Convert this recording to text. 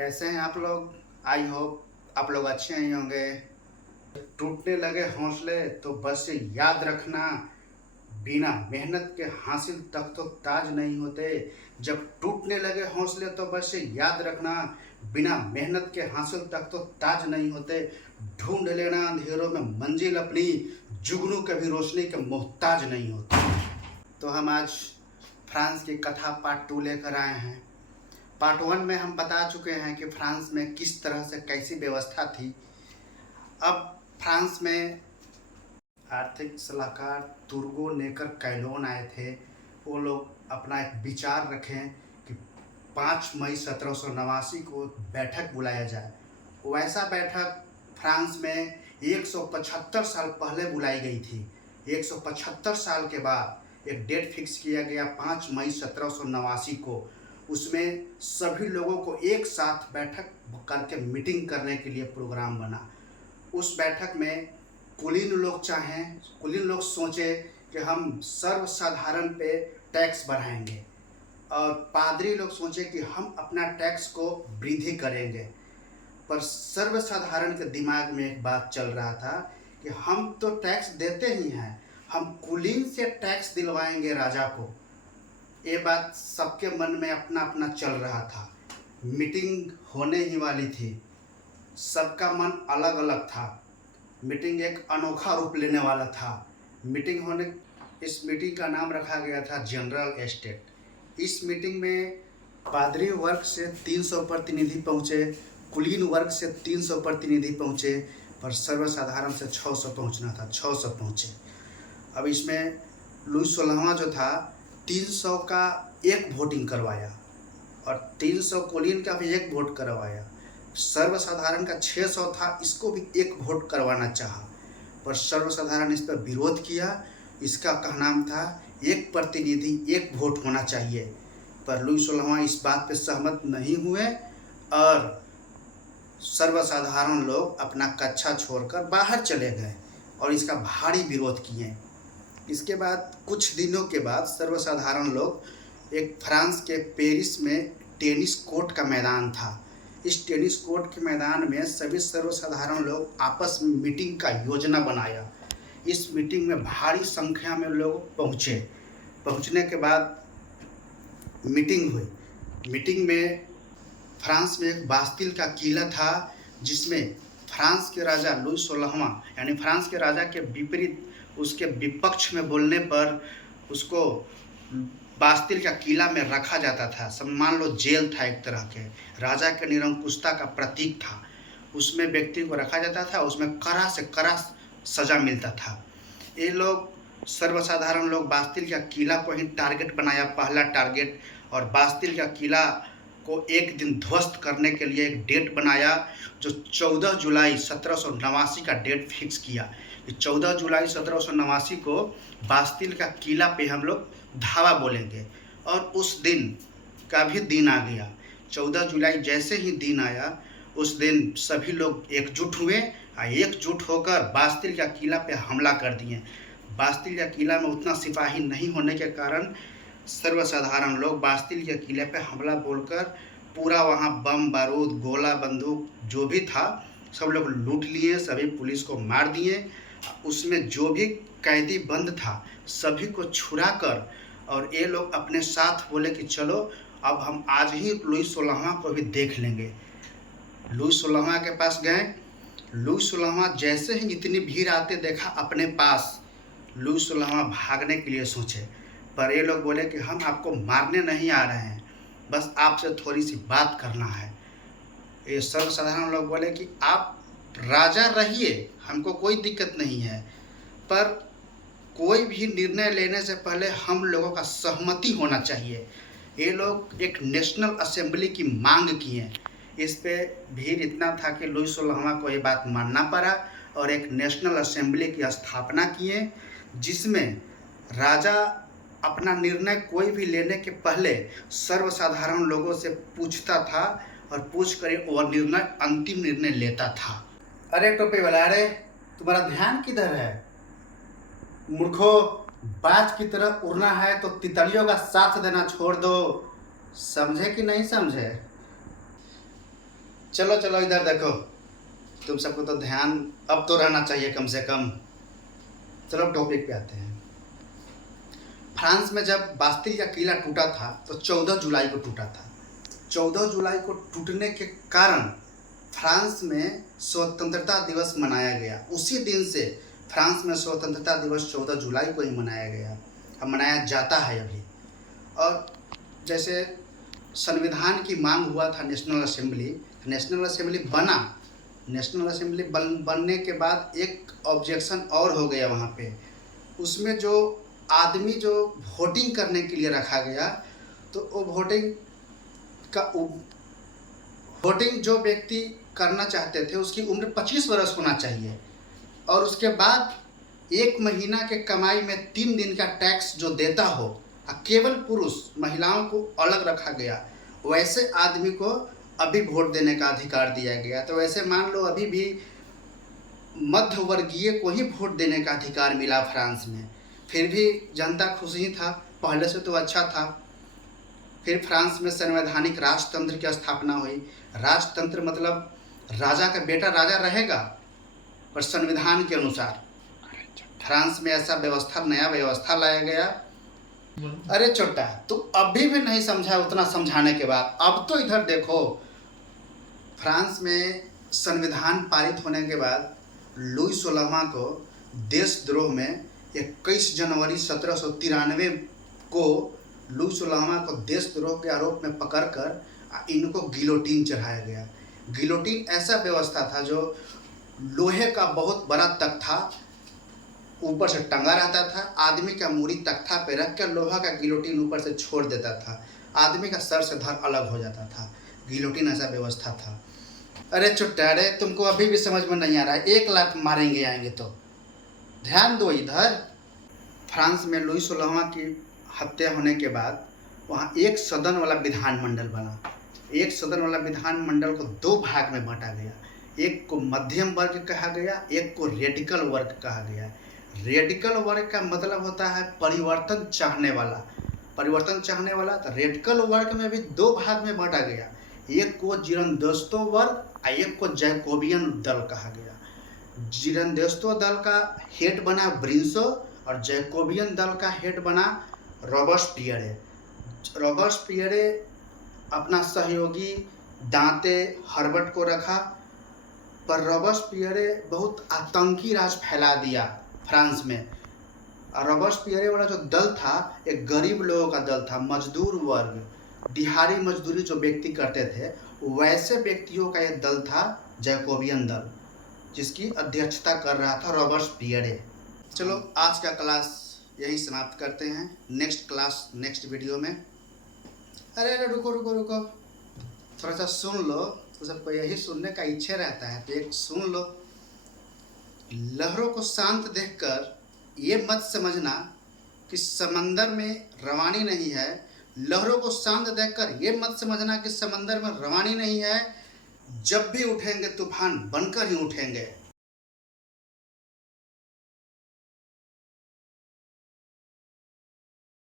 कैसे हैं आप लोग। आई होप आप लोग अच्छे ही होंगे। टूटने लगे हौसले तो बस ये याद रखना, बिना मेहनत के हासिल तक तो ताज नहीं होते। जब टूटने लगे हौसले तो बस ये याद रखना, बिना मेहनत के हासिल तक तो ताज नहीं होते। ढूंढ लेना अंधेरों में मंजिल अपनी, जुगनू कभी रोशनी के मोहताज नहीं होते। तो हम आज फ्रांस की कथा पार्ट 2 लेकर आए हैं। पार्ट 1 में हम बता चुके हैं कि फ्रांस में किस तरह से कैसी व्यवस्था थी। अब फ्रांस में आर्थिक सलाहकार तुर्गो नेकर कैलोन आए थे। वो लोग अपना एक विचार रखें कि 5 मई 1789 को बैठक बुलाया जाए। वैसा बैठक फ्रांस में 175 साल पहले बुलाई गई थी। 175 साल के बाद एक डेट फिक्स किया गया 5 मई 1789 को। उसमें सभी लोगों को एक साथ बैठक करके मीटिंग करने के लिए प्रोग्राम बना। उस बैठक में कुलीन लोग सोचे कि हम सर्वसाधारण पे टैक्स बढ़ाएंगे, और पादरी लोग सोचे कि हम अपना टैक्स को वृद्धि करेंगे। पर सर्वसाधारण के दिमाग में एक बात चल रहा था कि हम तो टैक्स देते ही हैं, हम कुलीन से टैक्स दिलवाएंगे राजा को। ये बात सबके मन में अपना अपना चल रहा था। मीटिंग होने ही वाली थी, सबका मन अलग अलग था। मीटिंग एक अनोखा रूप लेने वाला था। इस मीटिंग का नाम रखा गया था जनरल एस्टेट। इस मीटिंग में पादरी वर्ग से 300 प्रतिनिधि पहुँचे, कुलीन वर्ग से 300 प्रतिनिधि पहुँचे, पर सर्वसाधारण से 600 पहुँचना था, 600 पहुँचे। अब इसमें लुई 16वां जो था 300 का एक वोटिंग करवाया, और 300 कुलीन का भी एक वोट करवाया। सर्वसाधारण का 600 था, इसको भी एक वोट करवाना चाहा, पर सर्वसाधारण इस पर विरोध किया। इसका कहना था एक प्रतिनिधि एक वोट होना चाहिए, पर लुई 16वां इस बात पे सहमत नहीं हुए और सर्वसाधारण लोग अपना कक्षा छोड़कर बाहर चले गए और इसका भारी विरोध किए। इसके बाद कुछ दिनों के बाद सर्वसाधारण लोग एक फ्रांस के पेरिस में टेनिस कोर्ट का मैदान था। इस टेनिस कोर्ट के मैदान में सभी सर्वसाधारण लोग आपस में मीटिंग का योजना बनाया। इस मीटिंग में भारी संख्या में लोग पहुँचे। पहुँचने के बाद मीटिंग हुई। मीटिंग में फ्रांस में एक बास्तिल का किला था, जिसमें फ्रांस के राजा लुई 16वां यानी फ्रांस के राजा के विपरीत उसके विपक्ष में बोलने पर उसको बास्तिल का किला में रखा जाता था। मान लो जेल था, एक तरह के राजा के निरंकुशता का प्रतीक था। उसमें व्यक्ति को रखा जाता था, उसमें कड़ा से कड़ा सजा मिलता था। ये लोग सर्वसाधारण लोग बास्तिल का किला को ही टारगेट बनाया, पहला टारगेट, और बास्तिल का किला को एक दिन ध्वस्त करने के लिए एक डेट बनाया, जो 14 जुलाई 1789 का डेट फिक्स किया कि 14 जुलाई 1789 को बास्तिल का किला पे हम लोग धावा बोलेंगे। और उस दिन का भी दिन आ गया। 14 जुलाई जैसे ही दिन आया, उस दिन सभी लोग एकजुट हुए और एकजुट होकर बास्तिल का किला पे हमला कर दिए। बास्तिल का किला में उतना सिपाही नहीं होने के कारण सर्वसाधारण लोग बास्तिल के किले पे हमला बोलकर पूरा वहाँ बम बारूद गोला बंदूक जो भी था सब लोग लूट लिए, सभी पुलिस को मार दिए। उसमें जो भी कैदी बंद था सभी को छुड़ा कर, और ये लोग अपने साथ बोले कि चलो अब हम आज ही लुई 16वां को भी देख लेंगे। लुई 16वां के पास गए। लुई 16वां जैसे ही इतनी भीड़ आते देखा अपने पास, लुई 16वां भागने के लिए सोचे, पर ये लोग बोले कि हम आपको मारने नहीं आ रहे हैं, बस आपसे थोड़ी सी बात करना है। ये सर्वसाधारण लोग बोले कि आप राजा रहिए, हमको कोई दिक्कत नहीं है, पर कोई भी निर्णय लेने से पहले हम लोगों का सहमति होना चाहिए। ये लोग एक नेशनल असेंबली की मांग किए। इस पे भीड़ इतना था कि लुई 16वां को ये बात मानना पड़ा और एक नेशनल असेंबली की स्थापना किए, जिसमें राजा अपना निर्णय कोई भी लेने के पहले सर्वसाधारण लोगों से पूछता था और पूछ कर वह निर्णय अंतिम निर्णय लेता था। अरे टोपी वाला, अरे तुम्हारा ध्यान किधर है? मूर्खो, बाज की तरह उड़ना है तो तितलियों का साथ देना छोड़ दो। समझे कि नहीं समझे? चलो चलो इधर देखो, तुम सबको तो ध्यान अब तो रहना चाहिए कम से कम। चलो टॉपिक पे आते हैं। फ्रांस में जब बास्तिल का किला टूटा था तो 14 जुलाई को टूटा था। 14 जुलाई को टूटने के कारण फ्रांस में स्वतंत्रता दिवस मनाया गया। उसी दिन से फ्रांस में स्वतंत्रता दिवस 14 जुलाई को ही मनाया गया, अब मनाया जाता है अभी। और जैसे संविधान की मांग हुआ था नेशनल असेंबली बना। नेशनल असेंबली बनने के बाद एक ऑब्जेक्शन और हो गया वहाँ पे। उसमें जो आदमी जो वोटिंग करने के लिए रखा गया, तो वो वोटिंग जो व्यक्ति करना चाहते थे उसकी उम्र 25 वर्ष होना चाहिए, और उसके बाद 1 महीना के कमाई में 3 दिन का टैक्स जो देता हो। केवल पुरुष, महिलाओं को अलग रखा गया। वैसे आदमी को अभी वोट देने का अधिकार दिया गया। तो वैसे मान लो अभी भी मध्य वर्गीय को ही वोट देने का अधिकार मिला फ्रांस में। फिर भी जनता खुश ही था, पहले से तो अच्छा था। फिर फ्रांस में संवैधानिक राजतंत्र की स्थापना हुई। राजतंत्र मतलब राजा का बेटा राजा रहेगा, पर संविधान के अनुसार। फ्रांस में ऐसा नया व्यवस्था लाया गया। अरे छोटा, तू अभी भी नहीं समझा, उतना समझाने के बाद। अब तो इधर देखो, फ्रांस में संविधान पारित होने के बाद लुई 16वां को देशद्रोह में 21 जनवरी 1793 को लुई 16वां को देशद्रोह के आरोप में पकड़कर इनको गिलोटीन चढ़ाया गया। गिलोटीन ऐसा व्यवस्था था जो लोहे का बहुत बड़ा तख्ता ऊपर से टंगा रहता था। आदमी का मूरी तख्ता पे रख कर लोहा का गिलोटीन ऊपर से छोड़ देता था। आदमी का सर से धड़ अलग हो जाता था। गिलोटीन ऐसा व्यवस्था था। अरे चुट्टा, अरे तुमको अभी भी समझ में नहीं आ रहा है? 1 लाख मारेंगे आएंगे तो ध्यान दो इधर। फ्रांस में लुई 16वां की हत्या होने के बाद वहाँ एक सदन वाला विधानमंडल बना। एक सदन वाला विधानमंडल को 2 भाग में बांटा गया। एक को मध्यम वर्ग कहा गया, एक को रेडिकल वर्ग कहा गया। रेडिकल वर्ग का मतलब होता है परिवर्तन चाहने वाला। तो रेडिकल वर्ग में भी 2 भाग में बांटा गया। एक को जिरंदोस्तो वर्ग और एक को जैकोबियन दल कहा गया। जिरंदोस्तो दल का हेड बना ब्रिंसो और जैकोबियन दल का हेड बना रॉबespierre। रॉबespierre अपना सहयोगी दांते हर्बर्ट को रखा, पर रॉबespierre बहुत आतंकी राज फैला दिया फ्रांस में। और रॉबespierre वाला जो दल था एक गरीब लोगों का दल था, मजदूर वर्ग, दिहाड़ी मजदूरी जो व्यक्ति करते थे, वैसे व्यक्तियों का एक दल था जैकोबियन दल, जिसकी अध्यक्षता कर रहा था रॉबespierre। चलो आज का क्लास यही समाप्त करते हैं। नेक्स्ट वीडियो में। अरे रुको, थोड़ा सा सुन लो। तो सबको यही सुनने का इच्छा रहता है, तो एक सुन लो। लहरों को शांत देखकर ये मत समझना कि समंदर में रवानी नहीं है। लहरों को शांत देखकर ये मत समझना कि समंदर में रवानी नहीं है। जब भी उठेंगे तूफान बनकर ही उठेंगे।